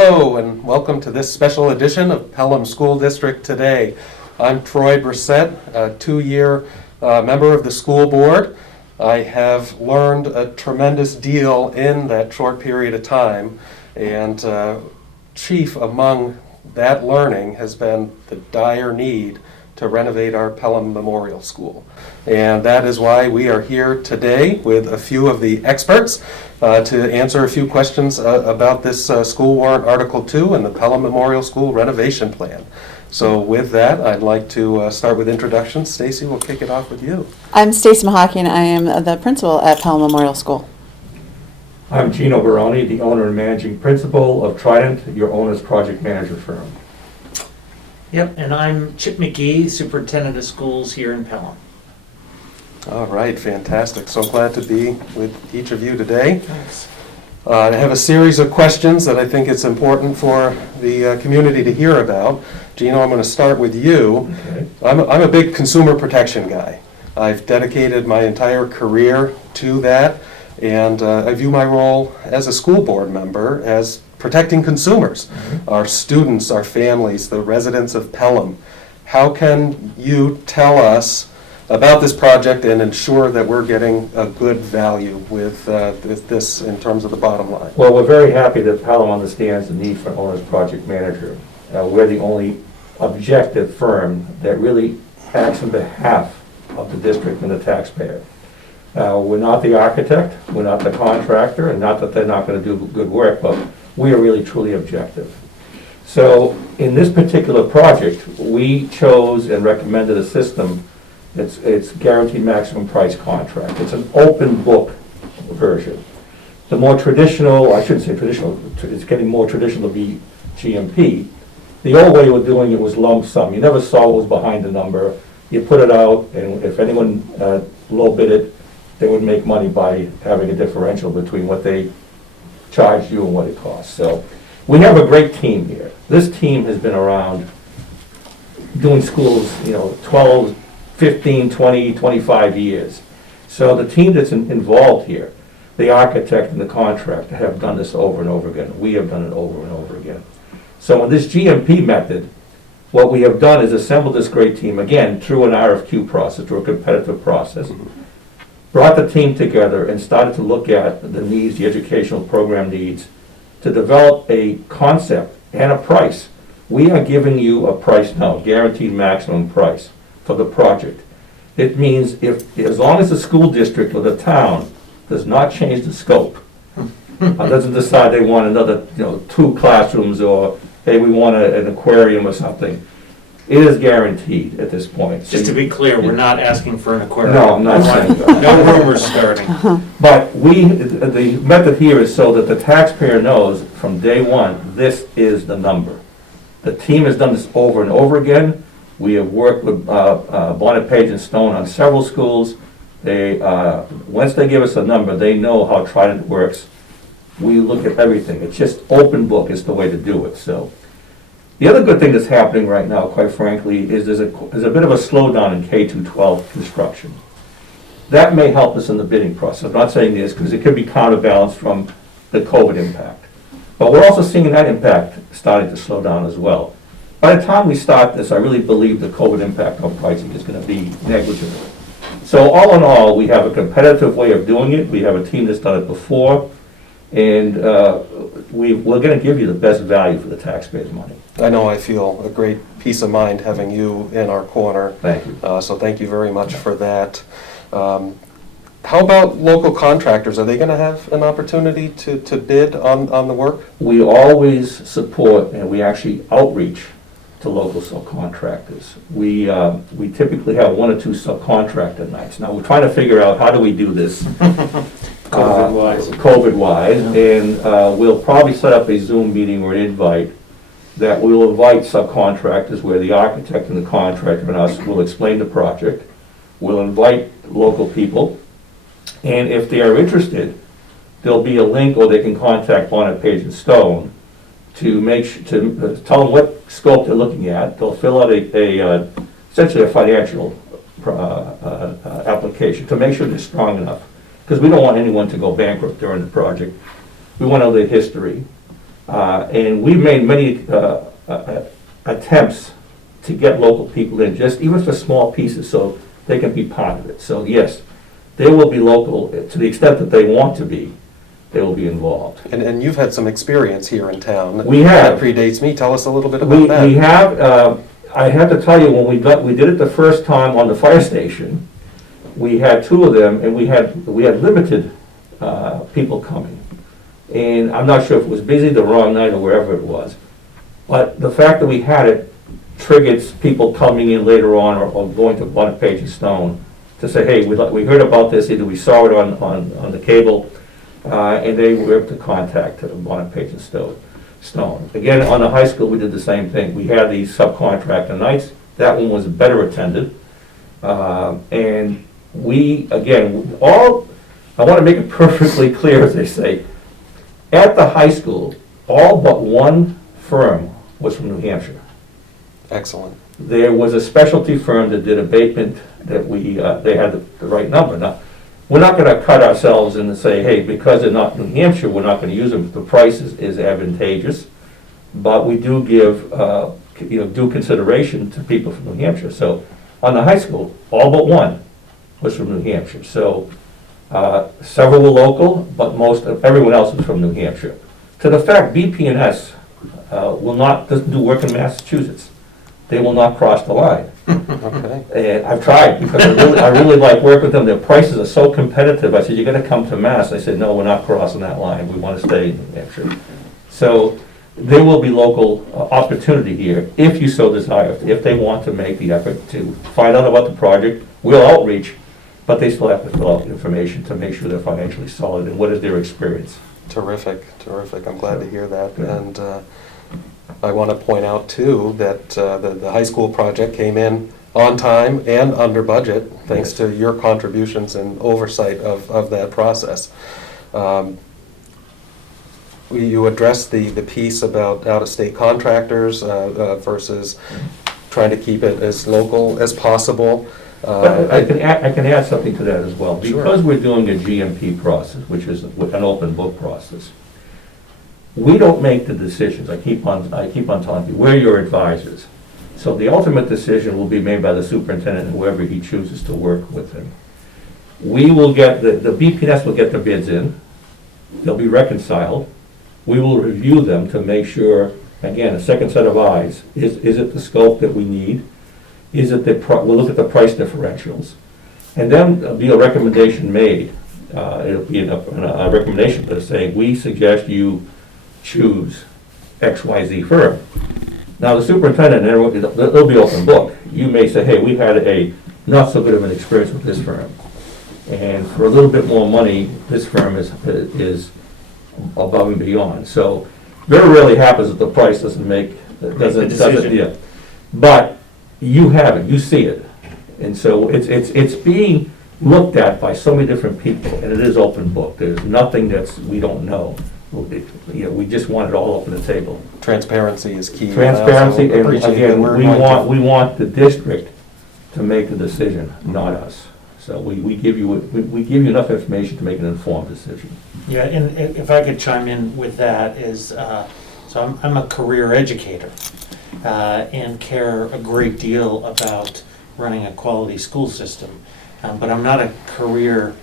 Hello and welcome to this special edition of Pelham School District Today. I'm Troy Bressette, a two-year member of the school board. I have learned a tremendous deal in that short period of time, and chief among that learning has been the dire need to renovate our Pelham Memorial School. And that is why we are here today with a few of the experts to answer a few questions about this school warrant Article 2 and the Pelham Memorial School renovation plan. So with that, I'd like to start with introductions. Stacy, we'll kick it off with you. I'm Stacy Maghakian. I am the principal at Pelham Memorial School. I'm Gino, Baroni, the owner and managing principal of Trident, your owner's project manager firm. Yep, and I'm Chip Mcgee, superintendent of schools here in Pelham. All right, fantastic. So glad to be with each of you today. Thanks. I have a series of questions that I think it's important for the community to hear about. Gino, I'm going to start with you. Okay. I'm a big consumer protection guy. I've dedicated my entire career to that, and I view my role as a school board member as protecting consumers, our students, our families, the residents of Pelham. How can you tell us about this project and ensure that we're getting a good value with this in terms of the bottom line? Well, we're very happy that Pelham understands the need for an owner's project manager. We're the only objective firm that really acts on behalf of the district and the taxpayer. We're not the architect, we're not the contractor, and not that they're not going to do good work, but we are really truly objective. So in this particular project, we chose and recommended a system. It's guaranteed maximum price contract. It's an open book version. The more traditional, I shouldn't say traditional, it's getting more traditional to be GMP. The old way of doing it was lump sum. You never saw what was behind the number. You put it out, and if anyone low bid it, they would make money by having a differential between what they charged you and what it costs. So we have a great team here. This team has been around doing schools, 12, 15, 20, 25 years. So the team that's involved here, the architect and the contractor, have done this over and over again. We have done it over and over again. So in this GMP method, what we have done is assembled this great team, again, through an RFQ process, through a competitive process, brought the team together and started to look at the needs, the educational program needs, to develop a concept and a price. We are giving you a price now, guaranteed maximum price for the project. It means as long as the school district or the town does not change the scope, doesn't decide they want another 2 classrooms, or hey, we want an aquarium or something, it is guaranteed at this point. Just to be clear, we're not asking for an aquarium. No, I'm not saying that. No rumors starting. But the method here is so that the taxpayer knows from day one, this is the number. The team has done this over and over again. We have worked with Bonnet, Page and Stone on several schools. Once they give us a number, they know how Trident works. We look at everything. It's just open book is the way to do it. So the other good thing that's happening right now, quite frankly, is there's a bit of a slowdown in K-12 construction. That may help us in the bidding process. I'm not saying this because it could be counterbalanced from the COVID impact. But we're also seeing that impact starting to slow down as well. By the time we start this, I really believe the COVID impact on pricing is going to be negligible. So all in all, we have a competitive way of doing it. We have a team that's done it before. And we're going to give you the best value for the taxpayers' money. I know I feel a great peace of mind having you in our corner. Thank you. So thank you very much for that. How about local contractors? Are they going to have an opportunity to bid on the work? We always support and we actually outreach to local subcontractors. We typically have 1 or 2 subcontractor nights. Now we're trying to figure out how do we do this COVID-wise, and we'll probably set up a Zoom meeting or an invite that we'll invite subcontractors where the architect and the contractor and us will explain the project. We'll invite local people, and if they are interested, there'll be a link, or they can contact Bonnet, Page and Stone to tell them what scope they're looking at. They'll fill out essentially a financial application to make sure they're strong enough, because we don't want anyone to go bankrupt during the project. We want to know their history. And we've made many attempts to get local people in, just even for small pieces, so they can be part of it. So yes, they will be local to the extent that they want to be. They will be involved. And you've had some experience here in town. We have. That predates me. Tell us a little bit We about that. have. I have to tell you, when we did it the first time on the fire station, we had 2 of them, and we had limited people coming. And I'm not sure if it was busy the wrong night or wherever it was, but the fact that we had it triggered people coming in later on or going to Bonnet-Page and Stone to say, hey, we heard about this, either we saw it on the cable, and they were able to contact Bonnet-Page and Stone. Again, on the high school, we did the same thing. We had these subcontractor nights. That one was better attended. And we, again, I want to make it perfectly clear, as they say, at the high school, all but one firm was from New Hampshire. Excellent. There was a specialty firm that did abatement that they had the right number. Now, we're not going to cut ourselves in and say, hey, because they're not New Hampshire, we're not going to use them. The price is advantageous, but we do give due consideration to people from New Hampshire. So on the high school, all but one was from New Hampshire. So several were local, but everyone else was from New Hampshire. To the fact, BP&S doesn't do work in Massachusetts. They will not cross the line. Okay. And I've tried, because I really like working with them. Their prices are so competitive. I said, you're gonna come to Mass. They said, no, we're not crossing that line. We want to stay in New Hampshire. So there will be local opportunity here, if you so desire. If they want to make the effort to find out about the project, we'll outreach, but they still have to fill out the information to make sure they're financially solid and what is their experience. Terrific. I'm glad to hear that. Yeah. And I want to point out, too, that the high school project came in on time and under budget, thanks to your contributions and oversight of that process. You addressed the piece about out-of-state contractors versus trying to keep it as local as possible. But I can add something to that as well. Sure. Because we're doing a GMP process, which is an open book process, we don't make the decisions. I keep on telling you, we're your advisors. So the ultimate decision will be made by the superintendent and whoever he chooses to work with him. We will get, the BPS will get the bids in, they'll be reconciled, we will review them to make sure, again, a second set of eyes, is it the scope that we need? Is it we'll look at the price differentials. And then there'll be a recommendation made. It'll be a recommendation that's saying, we suggest you choose XYZ firm. Now, the superintendent, they'll be open book. You may say, hey, we had a not so good of an experience with this firm. And for a little bit more money, this firm is above and beyond. So very rarely happens that the price doesn't yeah. But you have it, you see it. And so it's being looked at by so many different people, and it is open book. There's nothing we don't know. We just want it all up on the table. Transparency is key. Transparency, and again, we we want the district to make the decision, not us. So we give you enough information to make an informed decision. Yeah, and if I could chime in with that is, so I'm a career educator and care a great deal about running a quality school system, but I'm not a career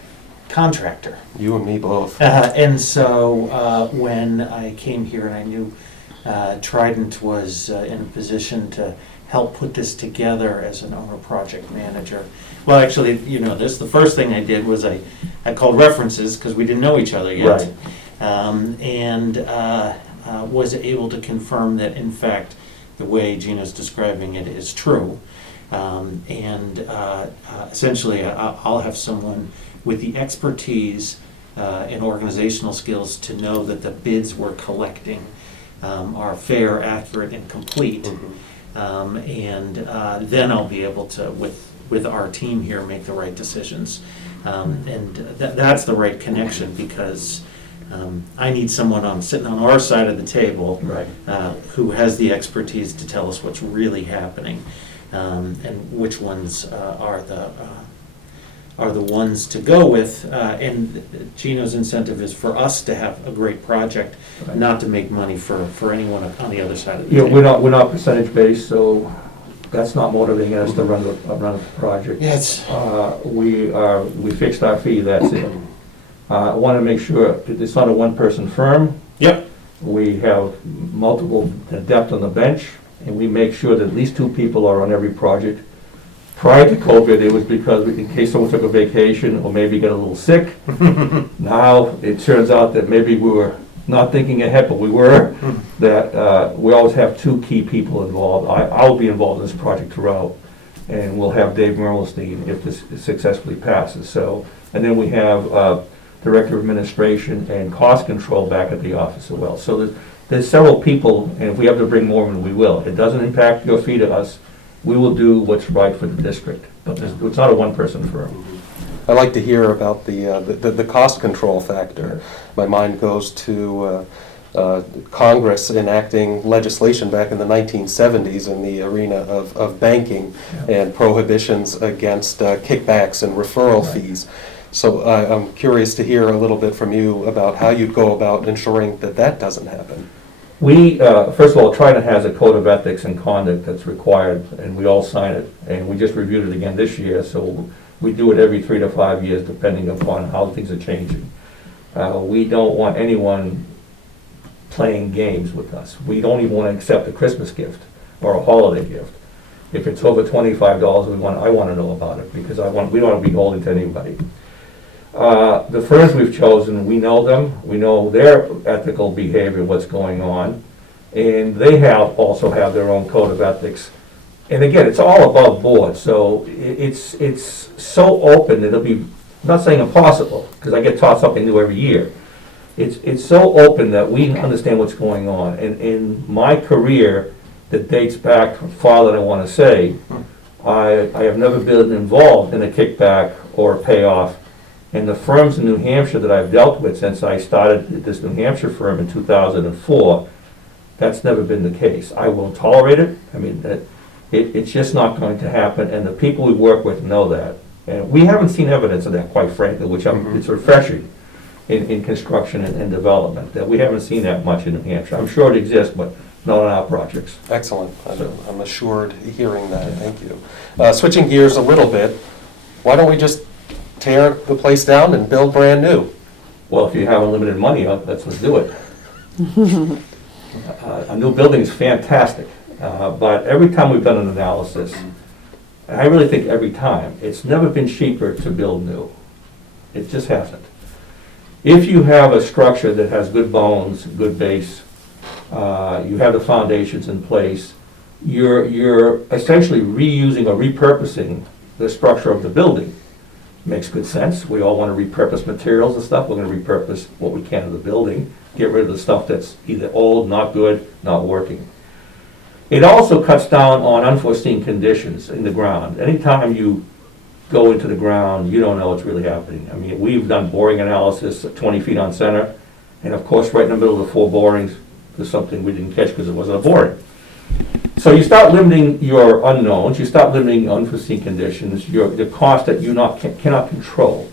contractor. You and me both. And so when I came here and I knew Trident was in a position to help put this together as an owner project manager. Well, actually, the first thing I did was I called references because we didn't know each other yet. Right. And was able to confirm that, in fact, the way Gino's describing it is true. Essentially, I'll have someone with the expertise and organizational skills to know that the bids we're collecting are fair, accurate, and complete. Mm-hmm. Then I'll be able to, with our team here, make the right decisions. That's the right connection, because I need someone sitting on our side of the table, Right. Who has the expertise to tell us what's really happening, and which ones are are the ones to go with. And Gino's incentive is for us to have a great project, Right. not to make money for anyone on the other side of the Yeah, table. we're not percentage based, so that's not motivating us to run the project. Yeah, it's, We fixed our fee, that's it. I want to make sure that it's not a one-person firm. yep, We have multiple depth on the bench, and we make sure that at least 2 people are on every project. Prior to COVID, it was because in case someone took a vacation or maybe got a little sick. Now, it turns out that maybe we were not thinking ahead, but we were, that we always have 2 key people involved. I'll be involved in this project throughout, and we'll have Dave Merlestein if this successfully passes. So, and then we have Director of Administration and Cost Control back at the office as well. So there's several people, and if we have to bring more in, we will. It doesn't impact your fee to us. We will do what's right for the district, but it's not a one-person firm. I like to hear about the cost control factor. My mind goes to Congress enacting legislation back in the 1970s in the arena of banking and prohibitions against kickbacks and referral fees. So I'm curious to hear a little bit from you about how you'd go about ensuring that that doesn't happen. We, first of all, Trident has a code of ethics and conduct that's required, and we all sign it, and we just reviewed it again this year, so we do it every 3 to 5 years, depending upon how things are changing. We don't want anyone playing games with us. We don't even want to accept a Christmas gift or a holiday gift. If it's over $25, I want to know about it, because we don't want to be beholden to anybody. The firms we've chosen, we know them, we know their ethical behavior, what's going on, and they also have their own code of ethics. And again, it's all above board, so it's so open, it'll be, I'm not saying impossible, because I get taught something new every year. It's so open that we understand what's going on. And in my career, that dates back far than I want to say, I have never been involved in a kickback or a payoff. And the firms in New Hampshire that I've dealt with since I started this New Hampshire firm in 2004, that's never been the case. I won't tolerate it. I mean, it's just not going to happen, and the people we work with know that. And we haven't seen evidence of that, quite frankly, which it's refreshing in construction and development, that we haven't seen that much in New Hampshire. I'm sure it exists, but not on our projects. Excellent. I'm assured hearing that. Thank you. Switching gears a little bit, why don't we just tear the place down and build brand new? Well, if you have unlimited money, let's do it. A new building is fantastic, but every time we've done an analysis, and I really think every time, it's never been cheaper to build new. It just hasn't. If you have a structure that has good bones, good base, you have the foundations in place, you're essentially reusing or repurposing the structure of the building. Makes good sense. We all want to repurpose materials and stuff. We're going to repurpose what we can of the building, get rid of the stuff that's either old, not good, not working. It also cuts down on unforeseen conditions in the ground. Anytime you go into the ground, you don't know what's really happening. I mean, we've done boring analysis at 20 feet on center, and of course, right in the middle of the 4 borings, there's something we didn't catch because it wasn't a boring. So you start limiting your unknowns, you start limiting unforeseen conditions, the cost that you cannot control.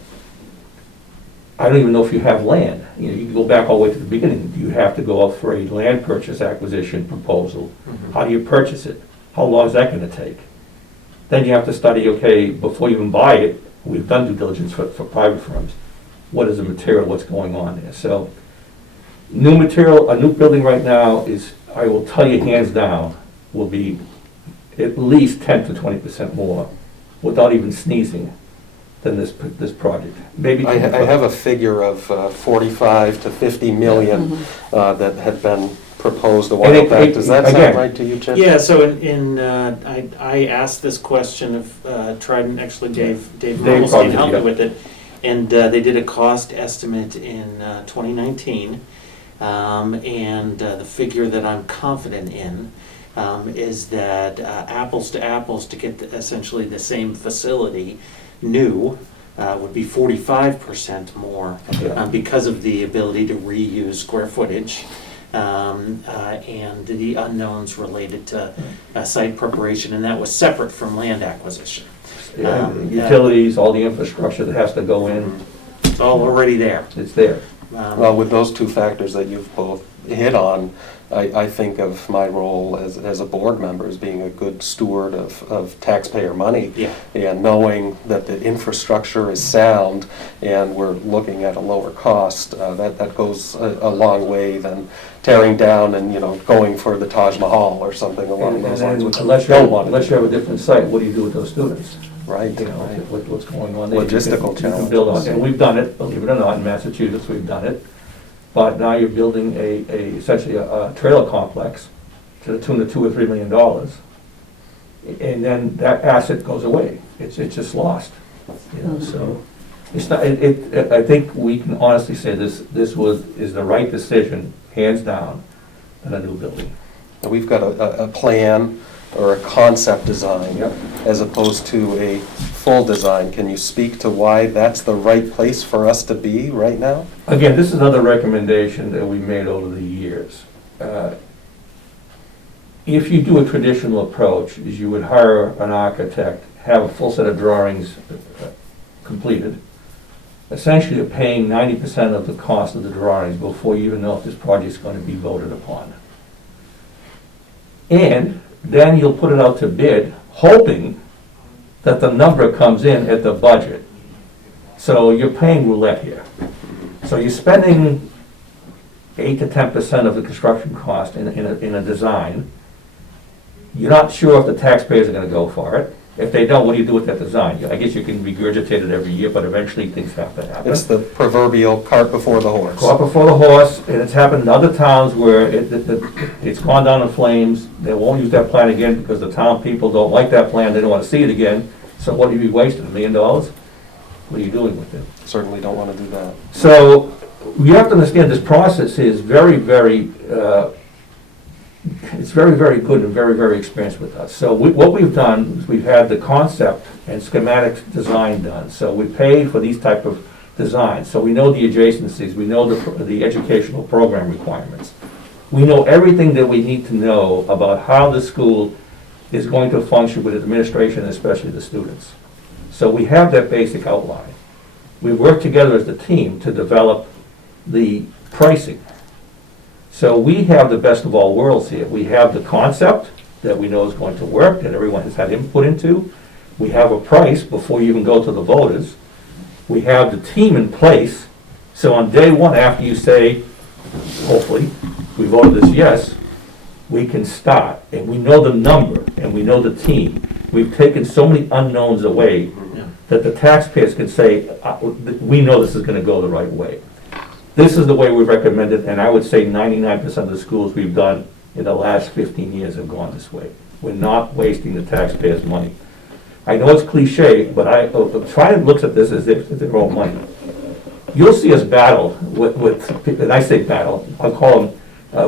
I don't even know if you have land. You can go back all the way to the beginning. Do you have to go out for a land purchase acquisition proposal? How do you purchase it? How long is that going to take? Then you have to study, okay, before you even buy it, we've done due diligence for private firms. What is the material, what's going on there? So new material, a new building right now is, I will tell you hands down, will be at least 10 to 20% more, without even sneezing, than this project. Maybe I have a figure of 45 to 50 million that had been proposed a while back. Does that sound right to you, Chip? yeah, so I asked this question of Trident, actually Dave Merlestein helped me with it, and they did a cost estimate in 2019, and the figure that I'm confident in is that apples to apples, to get essentially the same facility new, would be 45% more because of the ability to reuse square footage and the unknowns related to site preparation, and that was separate from land acquisition. Utilities, all the infrastructure that has to go in, It's all already there. it's there. Well, with those two factors that you've both hit on, I think of my role as a board member as being a good steward of taxpayer money. Yeah. And knowing that the infrastructure is sound and we're looking at a lower cost, that goes a long way than tearing down and, going for the Taj Mahal or something along And those then lines, which we unless don't want to you have a different site, what do you do with those students? Right, You know, right. what's going on there. Logistical You can build on, challenges. and we've done it, believe it or not, in Massachusetts, we've done it. But now you're building essentially a trailer complex to the tune of $2 or $3 million. And then that asset goes away. It's just lost, so. It's not, I think we can honestly say is the right decision, hands down, on a new building. And we've got a plan or a concept design Yep. as opposed to a full design. Can you speak to why that's the right place for us to be right now? Again, this is another recommendation that we made over the years. If you do a traditional approach, is you would hire an architect, have a full set of drawings completed. Essentially, you're paying 90% of the cost of the drawings before you even know if this project's going to be voted upon. And then you'll put it out to bid, hoping that the number comes in at the budget. So you're paying roulette here. So you're spending 8 to 10% of the construction cost in a design. You're not sure if the taxpayers are gonna go for it. If they don't, what do you do with that design? I guess you can regurgitate it every year, but eventually things have to happen. It's the proverbial cart before the horse. Caught before the horse, and it's happened in other towns where it's gone down in flames. They won't use that plan again because the town people don't like that plan, they don't wanna see it again. So what have you wasted, $1 million? What are you doing with it? Certainly don't want to do that. So you have to understand this process is very, very, it's very, very good and very, very experienced with us. So what we've done is we've had the concept and schematic design done. So we pay for these type of designs. So we know the adjacencies, we know the educational program requirements. We know everything that we need to know about how the school is going to function with administration, especially the students. So we have that basic outline. We work together as a team to develop the pricing. So we have the best of all worlds here. We have the concept that we know is going to work, that everyone has had input into. We have a price before you even go to the voters. We have the team in place. So on day one, after you say, hopefully, we voted this yes, we can start. And we know the number, and we know the team. We've taken so many unknowns away that the taxpayers can say, we know this is going to go the right way. This is the way we recommend it, and I would say 99% of the schools we've done in the last 15 years have gone this way. We're not wasting the taxpayers' money. I know it's cliche, but try to look at this as if it's their own money. You'll see us battle with, and I say battle, I'll call them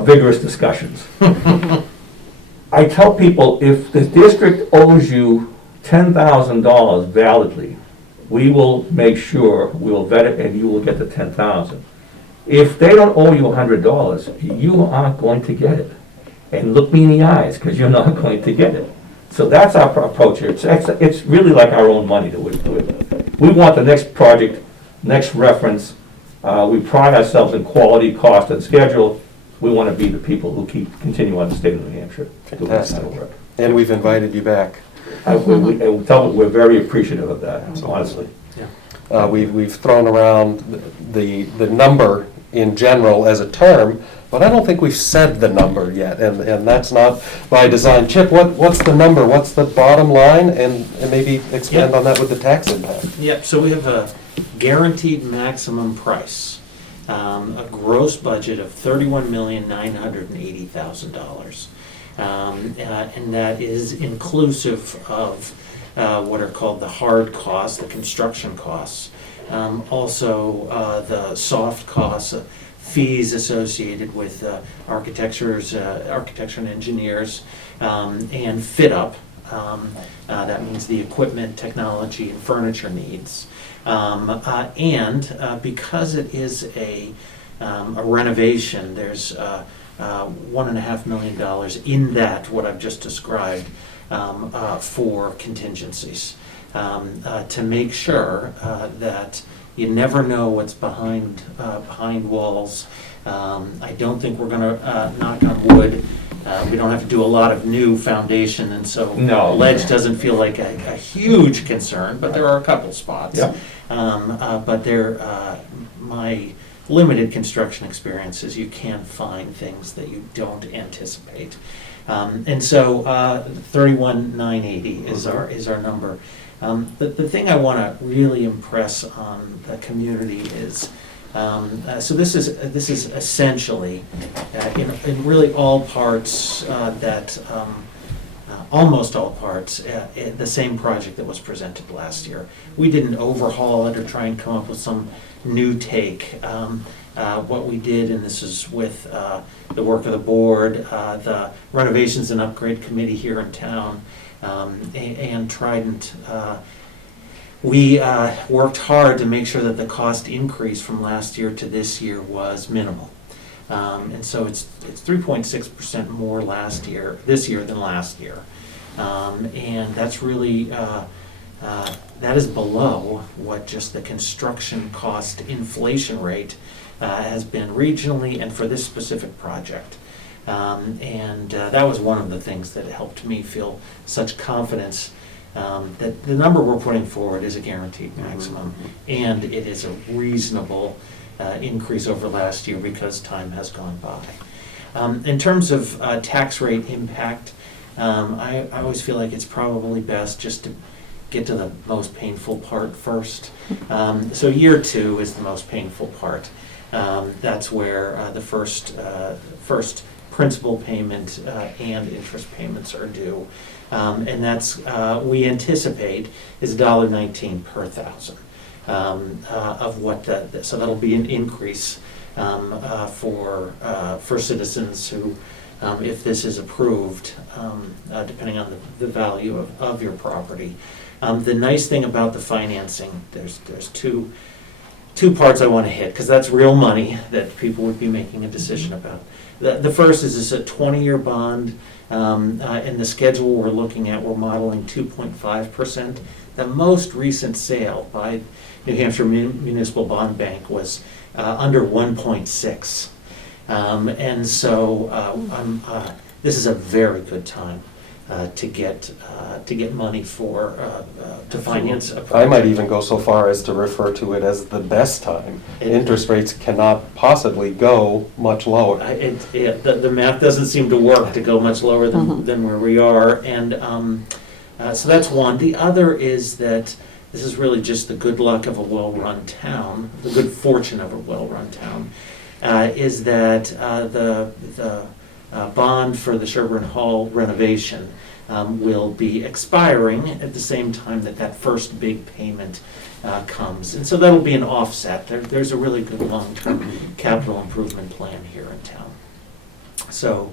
vigorous discussions. I tell people, if the district owes you $10,000 validly, we will make sure, we will vet it, and you will get the $10,000. If they don't owe you $100, you aren't going to get it. And look me in the eyes, because you're not going to get it. So that's our approach here. It's really like our own money that we're doing. We want the next project, next reference. We pride ourselves in quality, cost, and schedule. We want to be the people who continue on the state of New Hampshire. doing this kind of work. And we've invited you back. We're very appreciative of that, honestly. We've thrown around the number in general as a term, but I don't think we've said the number yet, and that's not by design. Chip, what's the number? What's the bottom line? And maybe expand on that with the tax impact. Yep, so we have a guaranteed maximum price, a gross budget of $31,980,000. And that is inclusive of what are called the hard costs, the construction costs, also the soft costs, fees associated with architecture and engineers, and fit up. That means the equipment, technology, and furniture needs. And because it is a renovation, there's $1.5 million in that, what I've just described, for contingencies. to make sure that you never know what's behind walls. I don't think we're going to knock on wood. We don't have to do a lot of new foundation, and so No. ledge doesn't feel like a huge concern, but there are a couple spots. Yeah. But my limited construction experience is you can find things that you don't anticipate. And so 31,980 is our number. The thing I want to really impress on the community is, so this is essentially in really all parts almost all parts the same project that was presented last year. We didn't overhaul it or try and come up with some new take. What we did, and this is with the work of the board, the Renovations and Upgrade Committee here in town, and Trident, we worked hard to make sure that the cost increase from last year to this year was minimal. And so it's 3.6% more this year than last year. And that's really, that is below what just the construction cost inflation rate has been regionally and for this specific project. And that was one of the things that helped me feel such confidence that the number we're putting forward is a guaranteed maximum, and it is a reasonable increase over last year because time has gone by. In terms of tax rate impact, I always feel like it's probably best just to get to the most painful part first. So year 2 is the most painful part. That's where the first principal payment and interest payments are due. And that's, we anticipate, is $1.19 per thousand of what so that'll be an increase for citizens who, if this is approved, depending on the value of your property. The nice thing about the financing, there's two parts I want to hit, because that's real money that people would be making a decision about. The first is a 20-year bond. In the schedule we're looking at, we're modeling 2.5%. The most recent sale by New Hampshire Municipal Bond Bank was under 1.6. And so this is a very good time to get money to finance a project. I might even go so far as to refer to it as the best time. Interest rates cannot possibly go much lower. The math doesn't seem to work to go much lower than where we are, and so that's one. The other is that this is really just the good luck of a well-run town, the good fortune of a well-run town, is that the bond for the Sherburne Hall renovation will be expiring at the same time that first big payment comes. And so that'll be an offset. There's a really good long-term capital improvement plan here in town. So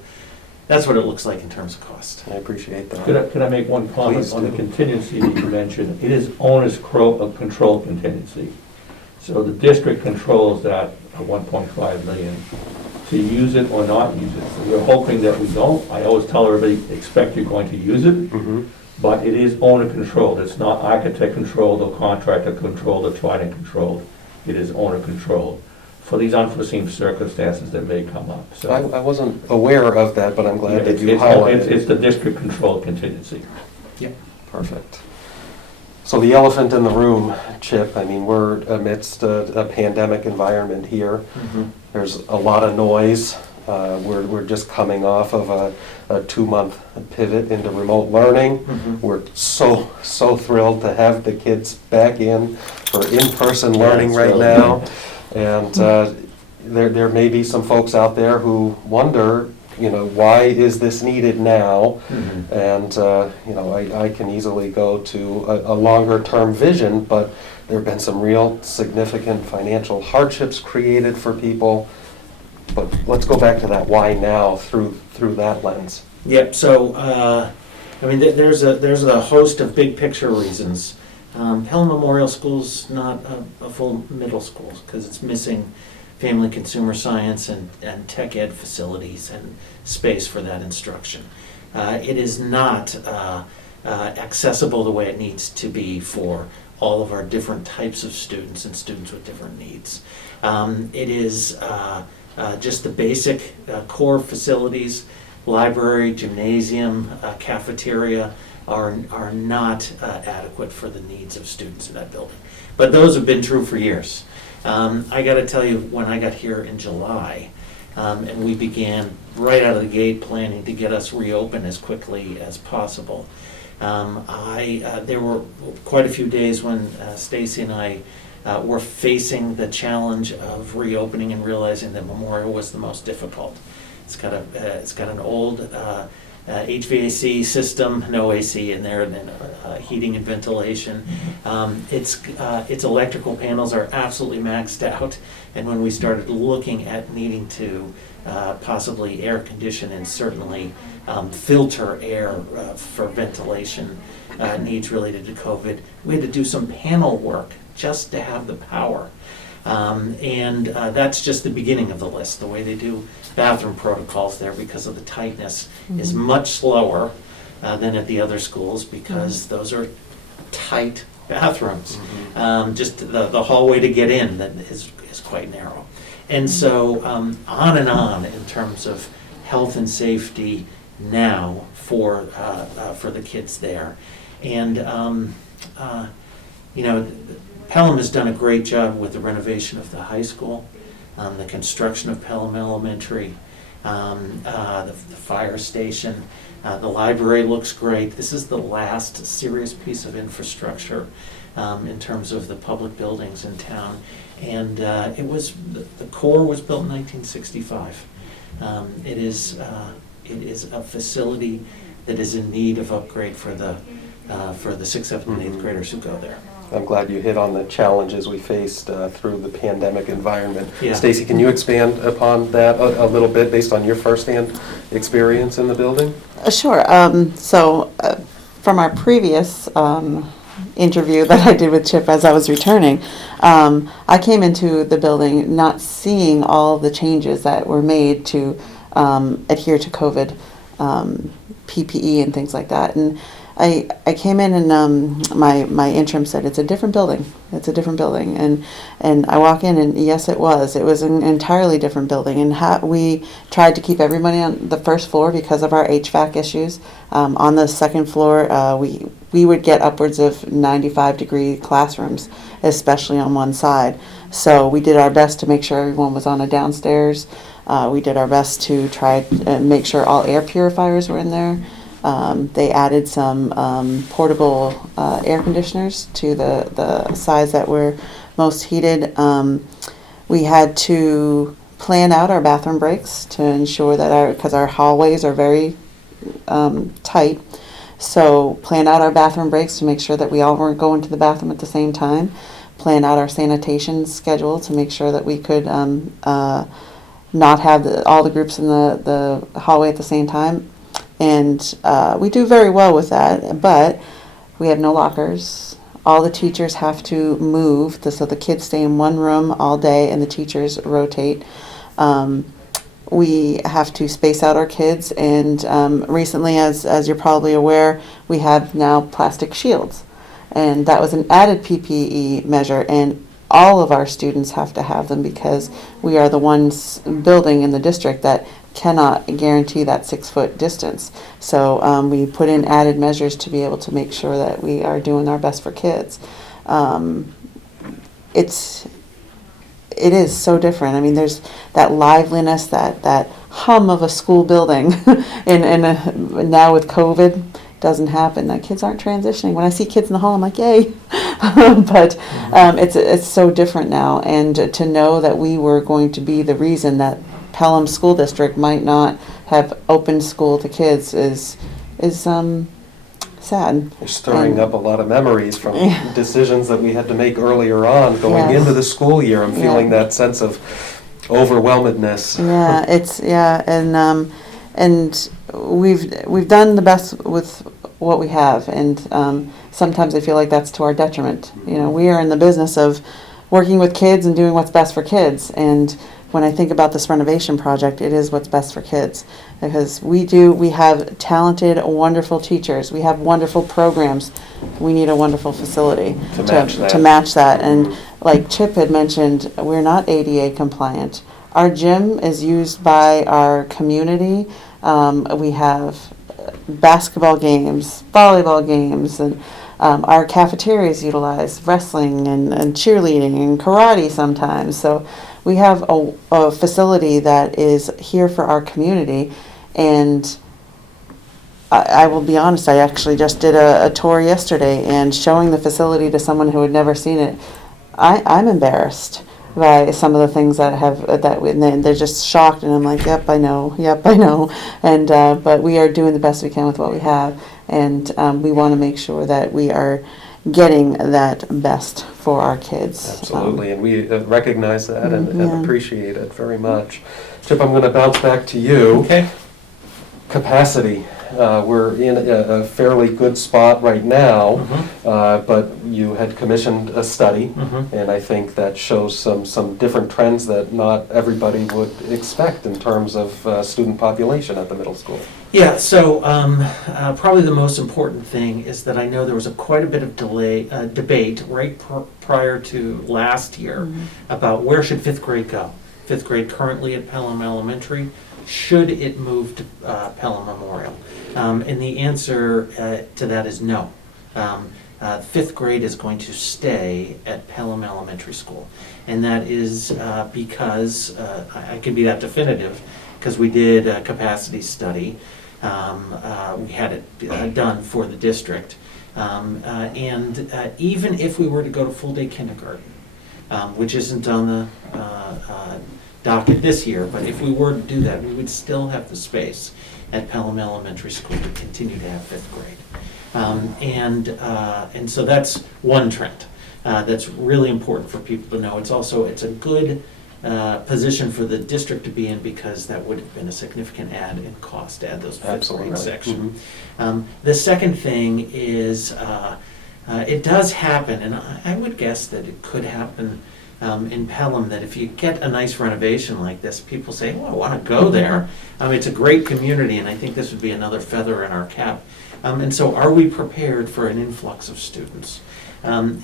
that's what it looks like in terms of cost. I appreciate that. Could I make one comment Please on the do. contingency that you mentioned? It is owner's control contingency. So the district controls that at 1.5 million to use it or not use it. So we're hoping that we don't. I always tell everybody, expect you're going to use it, but it is owner controlled. It's not architect controlled or contractor controlled or Trident controlled. It is owner controlled for these unforeseen circumstances that may come up. So I wasn't aware of that, but I'm glad that you it's highlighted it. it's the district controlled contingency. Yep. Perfect. So the elephant in the room, Chip, I mean, we're amidst a pandemic environment here. There's a lot of noise. We're just coming off of a 2-month pivot into remote learning. We're so thrilled to have the kids back in for in-person learning right now. And there may be some folks out there who wonder, why is this needed now? And, I can easily go to a longer-term vision, but there have been some real significant financial hardships created for people. But let's go back to that why now through that lens. Yep, so, there's a host of big picture reasons. Pelham Memorial School's not a full middle school because it's missing family consumer science and tech ed facilities and space for that instruction. It is not accessible the way it needs to be for all of our different types of students and students with different needs. It is just the basic core facilities, library, gymnasium, cafeteria are not adequate for the needs of students in that building. But those have been true for years. I got to tell you, when I got here in July, and we began right out of the gate planning to get us reopened as quickly as possible, there were quite a few days when Stacy and I were facing the challenge of reopening and realizing that Memorial was the most difficult. It's got an old HVAC system, no AC in there, and then heating and ventilation. Its electrical panels are absolutely maxed out, and when we started looking at needing to possibly air condition and certainly filter air for ventilation needs related to COVID, we had to do some panel work just to have the power. And that's just the beginning of the list. The way they do bathroom protocols there, because of the tightness, is much slower than at the other schools, because those are tight bathrooms. Just the hallway to get in that is quite narrow. And so on and on in terms of health and safety now for the kids there. And you know, Pelham has done a great job with the renovation of the high school, the construction of Pelham Elementary, the fire station. The library looks great. This is the last serious piece of infrastructure in terms of the public buildings in town. And the core was built in 1965. It is a facility that is in need of upgrade for the 6th, 7th, and 8th graders who go there. I'm glad you hit on the challenges we faced through the pandemic environment. Yeah. Stacy, can you expand upon that a little bit based on your firsthand experience in the building? Sure. From our previous interview that I did with Chip as I was returning, I came into the building not seeing all the changes that were made to adhere to COVID, PPE and things like that. And I came in and my interim said, it's a different building. It's a different building. And I walk in and yes, it was. It was an entirely different building. And we tried to keep everybody on the first floor because of our HVAC issues. On the second floor, we would get upwards of 95-degree classrooms, especially on one side. So we did our best to make sure everyone was on a downstairs. We did our best to try and make sure all air purifiers were in there. They added some portable air conditioners to the sides that were most heated. We had to plan out our bathroom breaks to ensure that because our hallways are very tight, so plan out our bathroom breaks to make sure that we all weren't going to the bathroom at the same time. Plan out our sanitation schedule to make sure that we could not have all the groups in the hallway at the same time. And we do very well with that, but we have no lockers. All the teachers have to move, so the kids stay in one room all day and the teachers rotate. We have to space out our kids, and recently, as you're probably aware, we have now plastic shields. And that was an added PPE measure, and all of our students have to have them because we are the ones building in the district that cannot guarantee that 6-foot distance. So we put in added measures to be able to make sure that we are doing our best for kids. It is so different. I mean, there's that liveliness, that hum of a school building, and now with COVID, doesn't happen. That kids aren't transitioning. When I see kids in the hall, I'm like, yay! But it's so different now, and to know that we were going to be the reason that Pelham School District might not have opened school to kids is sad. You're stirring up a lot of memories from decisions that we had to make earlier on going into the school year. I'm feeling that sense of overwhelmedness. And we've done the best with what we have, and sometimes I feel like that's to our detriment. You know, we are in the business of working with kids and doing what's best for kids, and when I think about this renovation project, it is what's best for kids. Because we have talented, wonderful teachers. We have wonderful programs. We need a wonderful facility To match that. And like Chip had mentioned, we're not ADA compliant. Our gym is used by our community. We have basketball games, volleyball games, and our cafeteria is utilized, wrestling and cheerleading and karate sometimes. So we have a facility that is here for our community. And I will be honest, I actually just did a tour yesterday, and showing the facility to someone who had never seen it, I'm embarrassed by some of the things and they're just shocked, and I'm like, yep, I know, and but we are doing the best we can with what we have, and we want to make sure that we are getting that best for our kids. Absolutely, and we recognize that and Yeah. appreciate it very much. Chip, I'm going to bounce back to you. Okay. Capacity. We're in a fairly good spot right now, but you had commissioned a study, and I think that shows some different trends that not everybody would expect in terms of student population at the middle school. Yeah, so probably the most important thing is that I know there was quite a bit of debate right prior to last year about where should fifth grade go. Fifth grade currently at Pelham Elementary. Should it move to Pelham Memorial? And the answer to that is no. Fifth grade is going to stay at Pelham Elementary School. And that is because, I can be that definitive, because we did a capacity study. We had it done for the district. And even if we were to go to full-day kindergarten, which isn't on the docket this year, but if we were to do that, we would still have the space at Pelham Elementary School to continue to have fifth grade. And so that's one trend that's really important for people to know. It's a good position for the district to be in, because that would have been a significant add in cost to add those fifth grade section. The second thing is it does happen, and I would guess that it could happen in Pelham, that if you get a nice renovation like this, people say, well, I want to go there. It's a great community, and I think this would be another feather in our cap. And so are we prepared for an influx of students? We've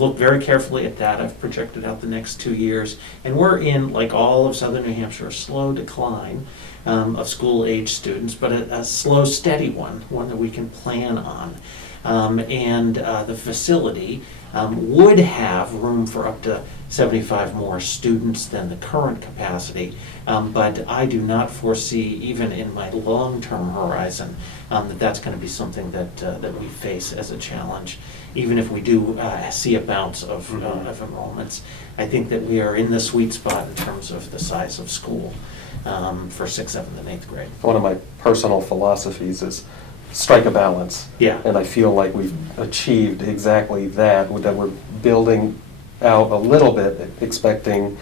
looked very carefully at that. I've projected out the next 2 years, and we're in, like all of southern New Hampshire, a slow decline of school-age students, but a slow, steady one that we can plan on. The facility would have room for up to 75 more students than the current capacity, but I do not foresee, even in my long-term horizon, that's going to be something that we face as a challenge. Even if we do see a bounce of enrollments, I think that we are in the sweet spot in terms of the size of school for 6th, 7th, and 8th grade. One of my personal philosophies is strike a balance. Yeah. And I feel like we've achieved exactly that we're building out a little bit, expecting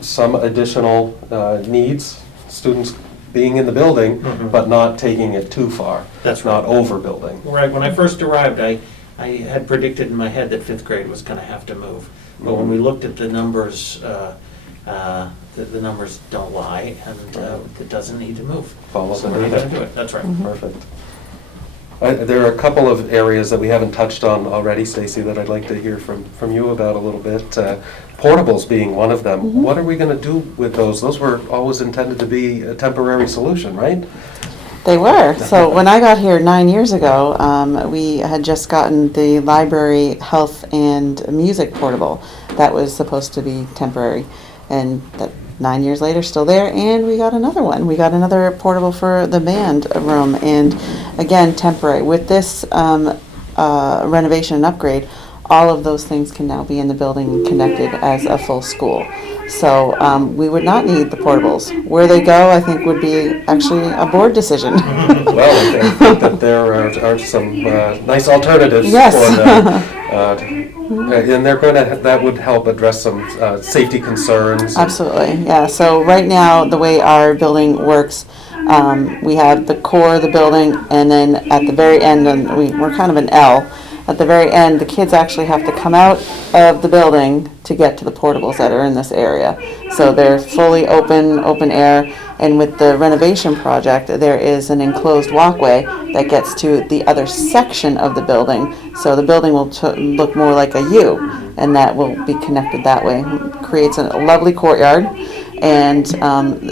some additional needs, students being in the building, but not taking it too far. That's right. Not overbuilding. Right. When I first arrived, I had predicted in my head that 5th grade was going to have to move. But when we looked at the numbers, the numbers don't lie, and it doesn't need to move. Follow So the we're data. going to do it. That's right. Perfect. There are a couple of areas that we haven't touched on already, Stacy, that I'd like to hear from you about a little bit. Portables being one of them. What are we going to do with those? Those were always intended to be a temporary solution, right? They were. So when I got here 9 years ago, we had just gotten the library, health, and music portable. That was supposed to be temporary. And that 9 years later, still there, and we got another one. We got another portable for the band room, and again, temporary. With this renovation and upgrade, all of those things can now be in the building and connected as a full school. So we would not need the portables. Where they go, I think, would be actually a board decision. Well, I think that there are some nice alternatives Yes. for them. And they're going to, that would help address some safety concerns. Absolutely, yeah. So right now, the way our building works, we have the core of the building, and then at the very end, and we're kind of an L, At the very end, the kids actually have to come out of the building to get to the portables that are in this area. So they're fully open air, and with the renovation project, there is an enclosed walkway that gets to the other section of the building. So the building will look more like a U, and that will be connected that way. Creates a lovely courtyard, and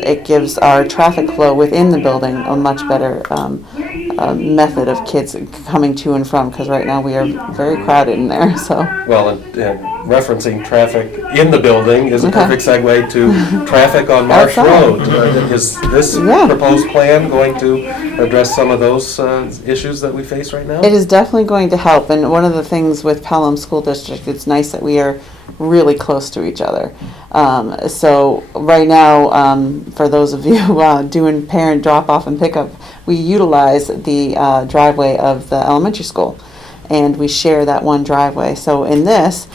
it gives our traffic flow within the building a much better method of kids coming to and from, because right now we are very crowded in there, so. Well, and referencing traffic in the building is a Okay. perfect segue to traffic on Marsh Outside. Road. Is this Yeah. proposed plan going to address some of those issues that we face right now? It is definitely going to help, and one of the things with Pelham School District, it's nice that we are really close to each other. So right now, for those of you doing parent drop-off and pickup, we utilize the driveway of the elementary school, and we share that one driveway. So in this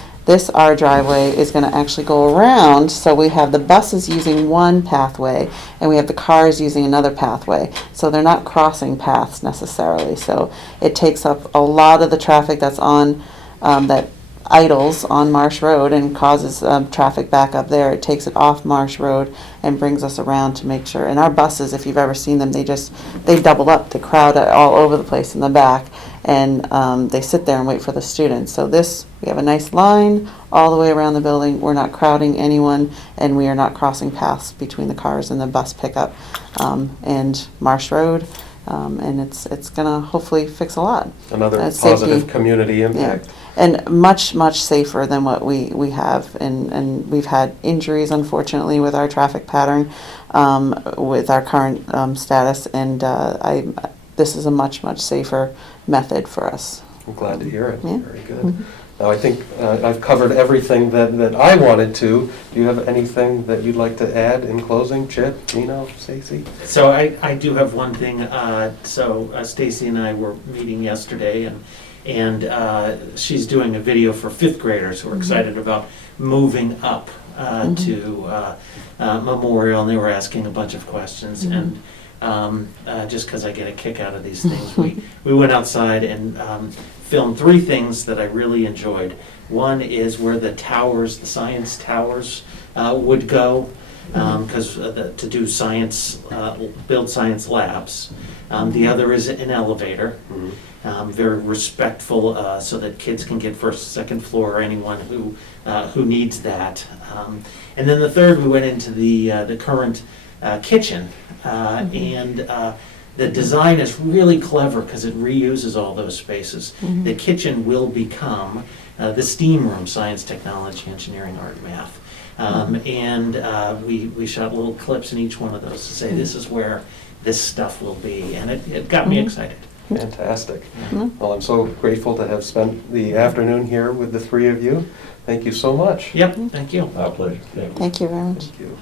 our driveway is going to actually go around, so we have the buses using one pathway, and we have the cars using another pathway. So they're not crossing paths necessarily. So it takes up a lot of the traffic that's on that idles on Marsh Road and causes traffic back up there. It takes it off Marsh Road and brings us around to make sure. And our buses, if you've ever seen them, they double up. They crowd all over the place in the back, and they sit there and wait for the students. So we have a nice line all the way around the building. We're not crowding anyone, and we are not crossing paths between the cars and the bus pickup and Marsh Road. And it's gonna hopefully fix a lot. Another Safety. positive community impact. And much safer than what we have, and we've had injuries, unfortunately, with our traffic pattern, with our current status, and this is a much safer method for us. I'm glad to hear it. Yeah. Very good. Now, I think I've covered everything that I wanted to. Do you have anything that you'd like to add in closing? Chip, Gino, Stacy? So I do have one thing. Stacy and I were meeting yesterday, and she's doing a video for fifth graders who are excited about moving up to Memorial, and they were asking a bunch of questions. And just because I get a kick out of these things, we went outside and filmed 3 things that I really enjoyed. One is where the towers, the science towers, would go, because to do science, build science labs. The other is an elevator, very respectful, so that kids can get first, second floor, or anyone who needs that. And then the third, we went into the current kitchen, and the design is really clever because it reuses all those spaces. The kitchen will become the STEAM room: science, technology, engineering, art, math. And we shot little clips in each one of those to say this is where this stuff will be, and it got me excited. Fantastic. Well, I'm so grateful to have spent the afternoon here with the 3 of you. Thank you so much. Yep, thank you. Our pleasure. Thank you. Thank you very much. Thank you.